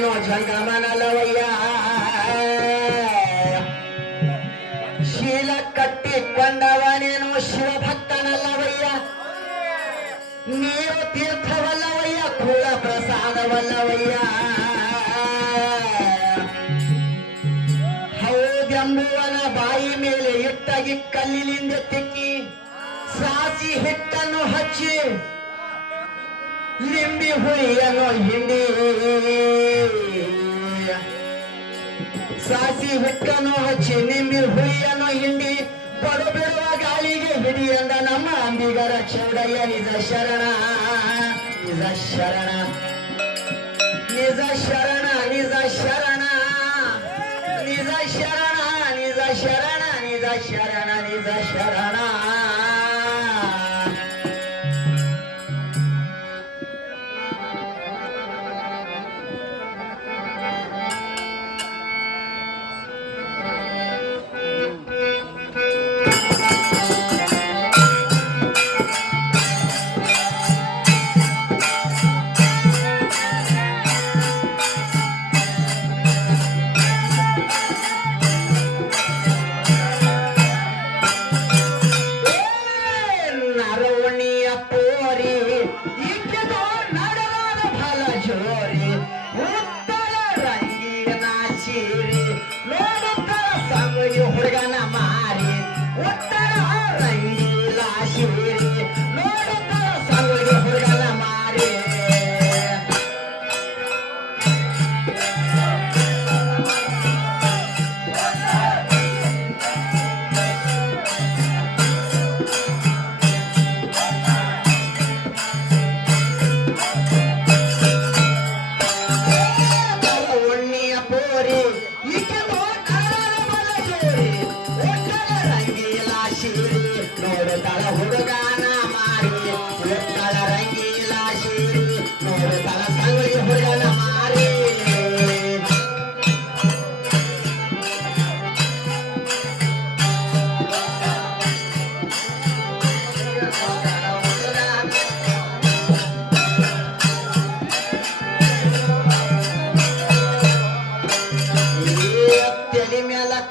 ನೀನು ಜಂಗಮನಲ್ಲವಯ್ಯ ಶೀಲ ಕಟ್ಟಿಕೊಂಡವನೇನು ಶಿವಭಕ್ತನಲ್ಲವಯ್ಯ ನೀರು ತೀರ್ಥವಲ್ಲವಯ್ಯ ಕುಲ ಪ್ರಸಾದವಲ್ಲವಯ್ಯ ಹೌದೆಂಬುವನ ಬಾಯಿ ಮೇಲೆ ಇಟ್ಟಾಗಿ ಕಲ್ಲಿನಿಂದ ತಿಕ್ಕಿ ಸಾಸಿ ಹಿಟ್ಟನ್ನು ಹಚ್ಚಿ ಲಿಂಬಿ ಹುಳಿಯನ್ನು ಹಿಂಡಿ ಸಾಸಿ ಹಿಟ್ಟನ್ನು ಹಚ್ಚಿ ನಿಂಬಿ ಹುಳಿಯನ್ನು ಹಿಂಡಿ ಬಡು ಬಿಡುವ ಗಾಳಿಗೆ ಹಿಡಿ ಎಂದ ನಮ್ಮ ಅಂಬಿಗರ ಚೌಡಯ್ಯ ನಿಜ ಶರಣ ನಿಜ ಶರಣ ನಿಜ ಶರಣ ನಿಜ ಶರಣ ನಿಜ ಶರಣ ನಿಜ ಶರಣ ನಿಜ ಶರಣ ನಿಜ ಶರಣ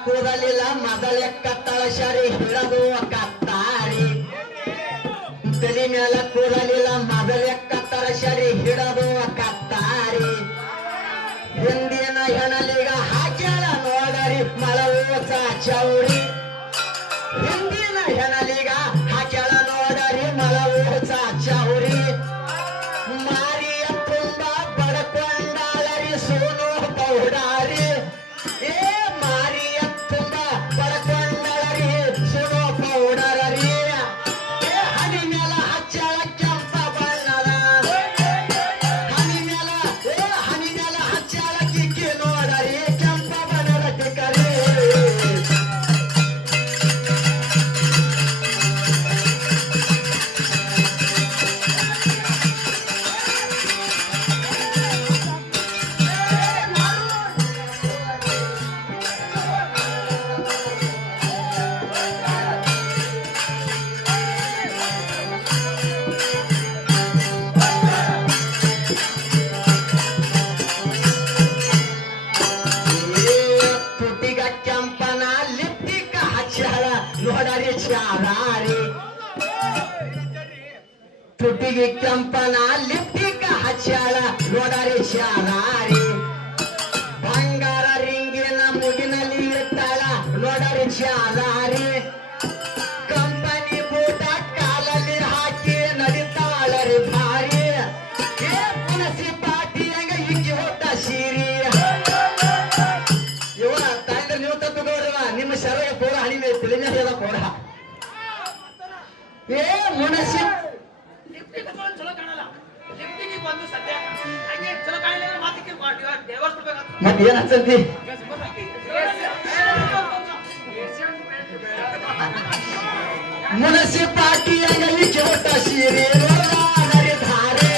ಕೂದಲಿಲ್ಲ ಮೊದಲ ಕತ್ತಳ ಶರಿ ಹಿಡದು ಕತ್ತಾರಿ ತಲೆ ಮೇಲ ಕೂದಲಿಲ್ಲ ಮೊದಲ ಕತ್ತಳ ಶರಿ ಹಿಡದು ಕತ್ತಾರಿ ಹಿಂದಿನ ಹೆಣಲಿಗ ಹಾಕ್ಯಾಳ ನೋಡರಿ ಮಲವೋಸ ಚೌರಿ ಹಿಂದಿನ ಹೆಣಲಿಗ ಹಾಕ್ಯಾಳ ನೋಡರಿ ಮಲವೋಸ ಚೌರಿ ಮಾರಿಯ ತುಂಬ ಬಡಕೊಂಡಾಳರಿ ಸೋನು ಪೌಡಾರಿ ತುಟಿಗೆ ಕೆಂಪನ ಲಿಪ್ಟಿಕ ಹಚ್ಚಾಳ ನೋಡರಿ ಶಾಲಾರಿ ಬಂಗಾರ ರಿಂಗಿನ ಮುಗಿನಲ್ಲಿ ಇರ್ತಾಳ ನೋಡರಿ ಶಾಲಾರಿ ಕಂಪನಿ ಬೂಟ ಕಾಲಲ್ಲಿ ಹಾಕಿ ನಡಿತಾಳರಿ ಭಾರಿ ಪುನಸಿ ಪಾಟಿಯಾಗ ಇಕ್ಕಿ ಹೊಟ್ಟ ಸೀರಿ ಇವ ತಾಯಿದ್ರೆ ನೀವು ತಪ್ಪುಗೌರವ ನಿಮ್ಮ ಶರಗ ಪೋಡ ಹಣಿ ಮೇಲೆ ತಿಳಿದ ಪೋಡ ಮುನಸಿ ಮತ್ತೆ ಏನಂತಿ ಮುನ್ಸಿಪಾಲ್ಟಿಯಾಗ ಚೋಟ ಸೀರೆ ಧಾರೆ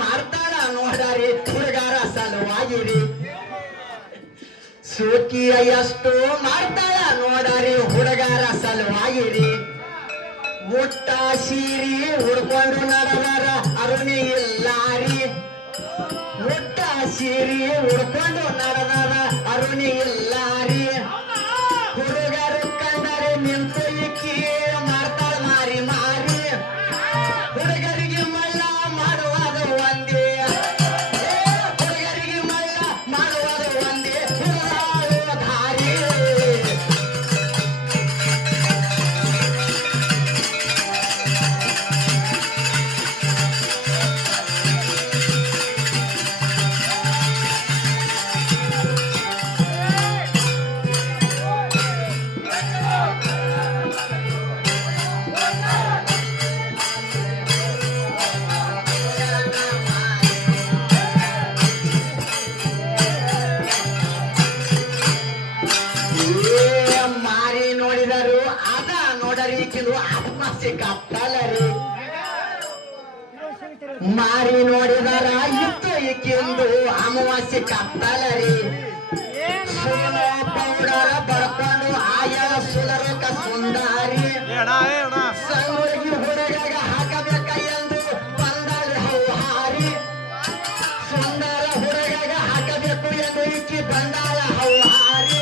ಮಾಡ್ತಾಳ ನೋಡಾರಿ ಹುಡುಗಾರ ಸಲುವಾಗಿರಿ ಸೋಕಿಯ ಎಷ್ಟು ಮಾಡ್ತಾಳ ನೋಡಾರಿ ಹುಡುಗಾರ ಸಲುವಾಗಿರಿ ಮುಟ್ಟ ಸೀರಿ ಉಡ್ಕೊಂಡು ನಡೆದಾರ ಅರುಣಿ ಇಲ್ಲಾರಿ ಮುಟ್ಟ ಸೀರಿ ಉಡ್ಕೊಂಡು ನಡೆದಾರ ಅರುಣಿ ಇಲ್ಲಾರಿ ಹುಡುಗರು ಕಂಡರೆ ನಿಂತು ಇಕ್ಕಿ ಮಾಡ್ತಾಳ ಮಾರಿ ಮಾರಿ ಹುಡುಗರಿಗೆ ಮಳ್ಳ ಮಾಡುವುದು ಒಂದೇ ಹುಡುಗರಿಗೆ ಮಳ್ಳ ಮಾಡುವುದು ಒಂದೇ ಹುಡುಗಾಡುವ ದಾರಿ ಮಾರಿ ನೋಡಿದರು ಅದ ನೋಡರಿ ಕೆಲವು ಆತ್ಮಹತ್ಯೆ ಕಪ್ಪಲರಿ ಮಾರಿ ನೋಡಿದರ ಇತ್ತು ಈಕೆಂದು ಅಮಾವಾಸ್ಯೆ ಕಪ್ಪಲರಿ ಸುಮ್ಮನ ಪೌಡರ ಬಡ್ಕೊಂಡು ಆಯಾ ಸುಲರಕ ಸುಂದಾರಿ ಸಂಗುಳಿಗೆ ಹುಡುಗಾಗ ಹಾಕಬೇಕ ಎಂದು ಬಂದಾಳ ಹೌಹಾರಿ ಸುಂದರ ಹುಡುಗಾಗ ಹಾಕಬೇಕು ಎಂದು ಈಕಿ ಬಂದಾಳ ಹೌಹಾರಿ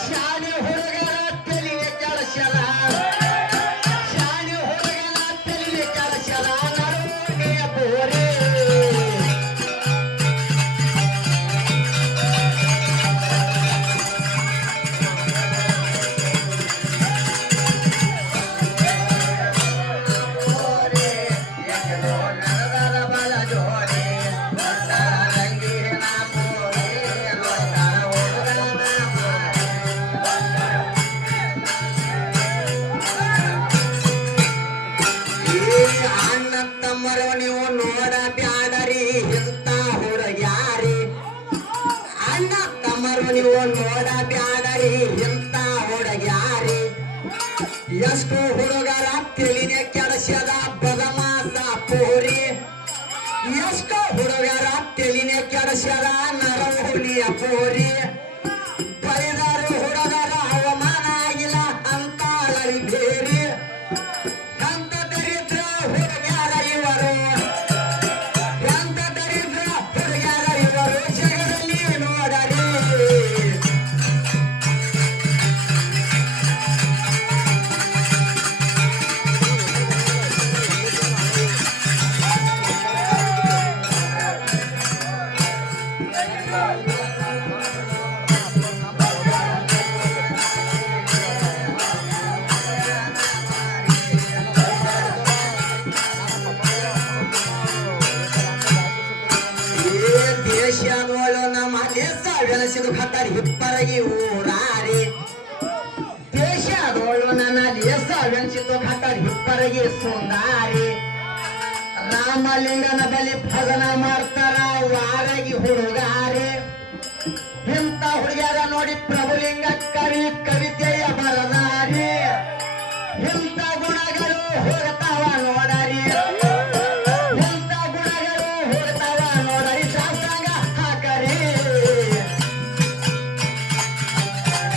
ಶಾಲೆ ಹುಡುಗರ ತಲೆಗೆ ಕೆಲಸದ ಶಾಲೆ ಹುಡುಗರ ತಲೆಗೆ ಕೆಲಸದ ನಡುವೆಯ ಬೋರೆ ಅಣ್ಣ ತಮ್ಮರು ನೀವು ನೋಡ ಬ್ಯಾಡರಿ ಇಂತ ಹುಡುಗ್ಯಾರಿ ಅಣ್ಣ ತಮ್ಮರು ನೀವು ನೋಡ ಬ್ಯಾಡರಿ ಇಂತ ಹುಡುಗ್ಯಾರಿ ಎಷ್ಟು ಹುಡುಗರ ತಿಳಿನೆ ಕೆಲಸದ ಬದಮಾಸ ಪೂರಿ ಎಷ್ಟು ಹುಡುಗರ ತಿಳಿನೆ ಕೆಲಸದ ನರಹುಲಿಯ ಪೂರಿ ಬೈದಾರು ಹುಡುಗರ ಅವಮಾನ ಆಗಿಲ್ಲ ಅಂತಾಳರಿ ಬೇರಿ ಅಂತ ದರಿದ್ರ ಹುಡುಗ್ಯಾರ ಇವರು ಅಂತ ದರಿದ್ರ ಹುಡುಗ್ಯಾರ ಇವರು ಜಗದಲ್ಲಿ ನೋಡರಿ ದೇಶದೋಳು ನಮ್ಮ ದೇಶ ಬೆಳೆಸಿದ ಖತರ್ ಹಿಪ್ಪರಗಿ ಊರಾರಿ ದೇಶದೋಳು ನನ್ನ ದೇಶ ಬೆಳೆಸಿದ ಖತರ್ ಹಿಪ್ಪರಗಿ ಸುಂದಾರಿ ರಾಮಲಿಂಗನ ಬಲಿ ಭಜನ ಮಾಡ್ತಾರ ವಾರಗಿ ಹುಡುಗಾರಿ ಇಂಥ ಹುಡುಗ್ಯಾರ ನೋಡಿ ಪ್ರಭುಲಿಂಗ ಕವಿ ಕವಿತೆಯ ಬರದಾರಿ ಇಂಥ ಗುಣಗಳು ಹೋಗ್ತಾವ